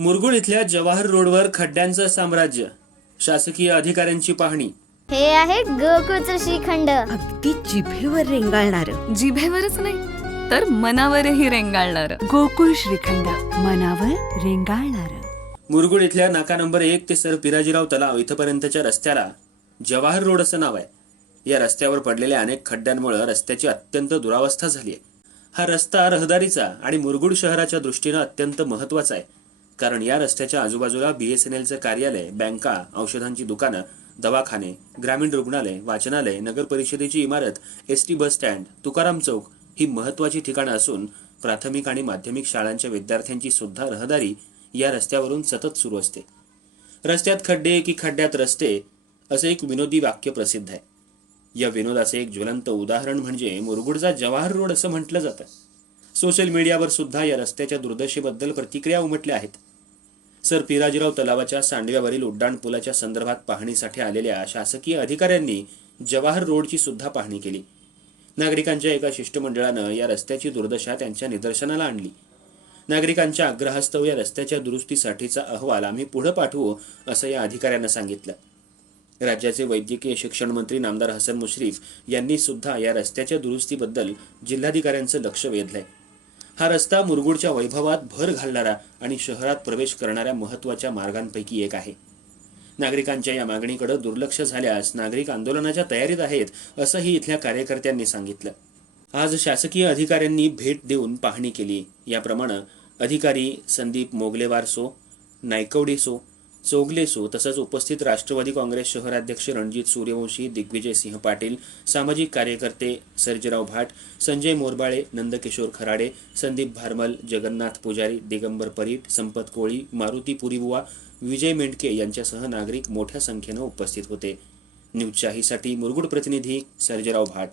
मुरगुड इथल्या जवाहर रोडवर खड्ड्यांचं साम्राज्य. शासकीय अधिकाऱ्यांची पाहणी. हे आहे गोकुळचं श्रीखंड. अगदी जिभेवर रेंगाळणार. जिभेवरच नाही तर मनावरही रेंगाळणार. गोकुळ श्रीखंड मनावर रेंगाळणार. मुरगुड इथल्या नाका नंबर एक ते सर पिराजीराव तलाव इथपर्यंतच्या रस्त्याला जवाहर रोड असं नाव आहे. या रस्त्यावर पडलेल्या अनेक खड्ड्यांमुळे रस्त्याची अत्यंत दुरावस्था झाली आहे हा रस्ता रहदारीचा आणि मुरगुड शहराच्या दृष्टीनं अत्यंत महत्त्वाचा आहे. कारण या रस्त्याच्या आजूबाजूला बीएसएनएलचं कार्यालय बँका औषधांची दुकानं दवाखाने ग्रामीण रुग्णालय वाचनालय नगर परिषदेची इमारत S T bus stand Tukaram चौक ही महत्वाची ठिकाणं असून प्राथमिक आणि माध्यमिक शाळांच्या विद्यार्थ्यांची सुद्धा रहदारी या रस्त्यावरून सतत सुरू असते. रस्त्यात खड्डे की खड्ड्यात रस्ते असे एक विनोदी वाक्य प्रसिद्ध आहे. या विनोदाचे एक ज्वलंत उदाहरण म्हणजे मुरगुडचा जवाहर रोड असं म्हटलं जातं. सोशल मीडियावर सुद्धा या रस्त्याच्या दुर्दशेबद्दल प्रतिक्रिया उमटल्या आहेत. सर पिराजीराव तलावाच्या सांडव्यावरील उड्डाणपुलाच्या संदर्भात पाहणीसाठी आलेल्या शासकीय अधिकाऱ्यांनी जवाहर रोडची सुद्धा पाहणी केली. नागरिकांच्या एका शिष्टमंडळानं या रस्त्याची दुर्दशा त्यांच्या निदर्शनाला आणली. नागरिकांच्या आग्रहास्तव या रस्त्याच्या दुरुस्तीसाठीचा अहवाल आम्ही पुढे पाठवू असं या अधिकाऱ्यांना सांगितलं. राज्याचे वैद्यकीय शिक्षण मंत्री नामदार हसन मुश्रीफ यांनी सुद्धा या रस्त्याच्या दुरुस्तीबद्दल जिल्हाधिकाऱ्यांचं लक्ष वेधलंय. हा रस्ता मुरगुडच्या वैभवात भर घालणारा आणि शहरात प्रवेश करणाऱ्या महत्त्वाच्या मार्गांपैकी एक आहे. नागरिकांच्या या मागणीकडे दुर्लक्ष झाल्यास नागरिक आंदोलनाच्या तयारीत आहेत असंही इथल्या कार्यकर्त्यांनी सांगितलं. आज शासकीय अधिकाऱ्यांनी भेट देऊन पाहणी केली. याप्रमाणे अधिकारी संदीप मोगलेवार सो नायकवडे सो चोगलेसू तसंच उपस्थित राष्ट्रवादी काँग्रेस शहराध्यक्ष रणजित सूर्यवंशी दिग्विजय सिंह पाटील सामाजिक कार्यकर्ते सर्जेराव भाट संजय मोरबाळे नंदकिशोर खराडे संदीप भारमल जगन्नाथ पुजारी दिगंबर परीट संपत कोळी मारुती पुरीबुवा विजय मेंडके यांच्यासह नागरिक मोठ्या संख्येनं उपस्थित होते. न्यूजशाहीसाठी मुरगुड प्रतिनिधी सर्जेराव भाट.